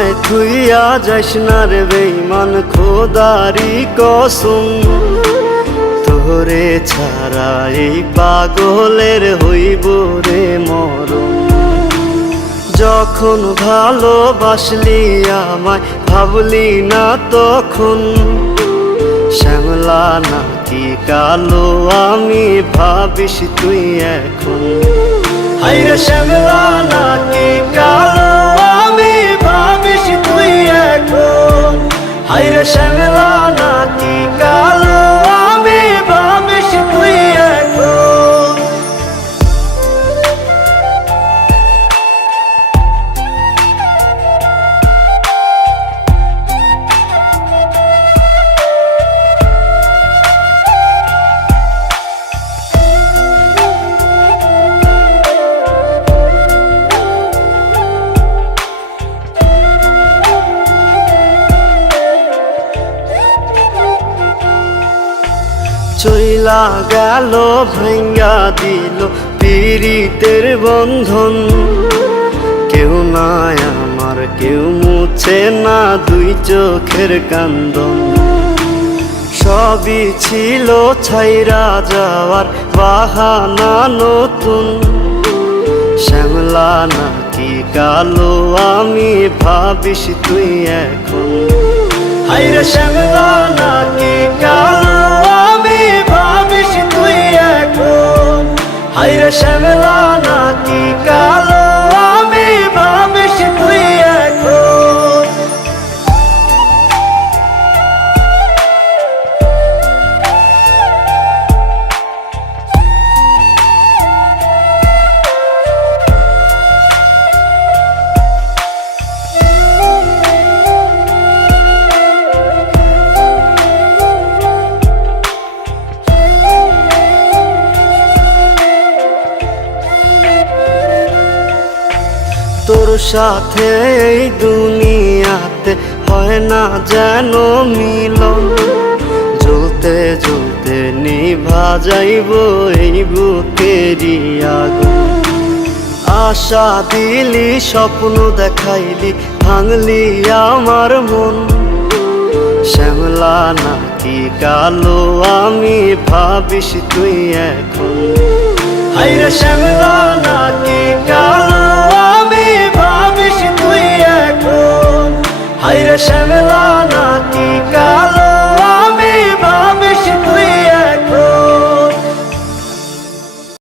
আমায় থুইয়া যাইস না রে বেঈমান, খোদারি কসম। তোরে ছাড়া এই পাগলের হইব রে মরণ। যখন ভালোবাসলি আমায় ভাবলি না তখন, শ্যামলা নাকি কালো আমি ভাবিস তুই এখন। হায়রে শ্যামলা নাকি কালো আমি ভাবিস তুই এখন। হায়রে শ্যামলা নাকি কালো আমি ভাবিস তুই এখন। চইলা গেল ভাঙ্গা দিল পীড়িতের বন্ধন। কেউ নাই আমার কেউ মুছে না দুই চোখের কান্দন। সবই ছিল ছাইরা যাওয়ার বাহানা নতুন। শ্যামলা নাকি কালো আমি ভাবিস তুই এখন। হায়রে শ্যামলা নাকি কালো আমি ভাবিস তুই এখন। হায়রে শ্যামলা নাকি কালো আমি ভাবিস তুই এখন। তোর সাথে এই দুনিয়াতে হয় না যেন মিলন। জ্বলতে জ্বলতে নিভা যাইব এই বুকেরই আগুন। আশা দিলি স্বপ্ন দেখাইলি ভাঙলি আমার মন। শ্যামলা নাকি কালো আমি ভাবিস তুই এখন। হায়রে শ্যামলা নাকি কালো আমি ভাবিস তুই এখন। হায়রে শ্যামলা নাকি কালো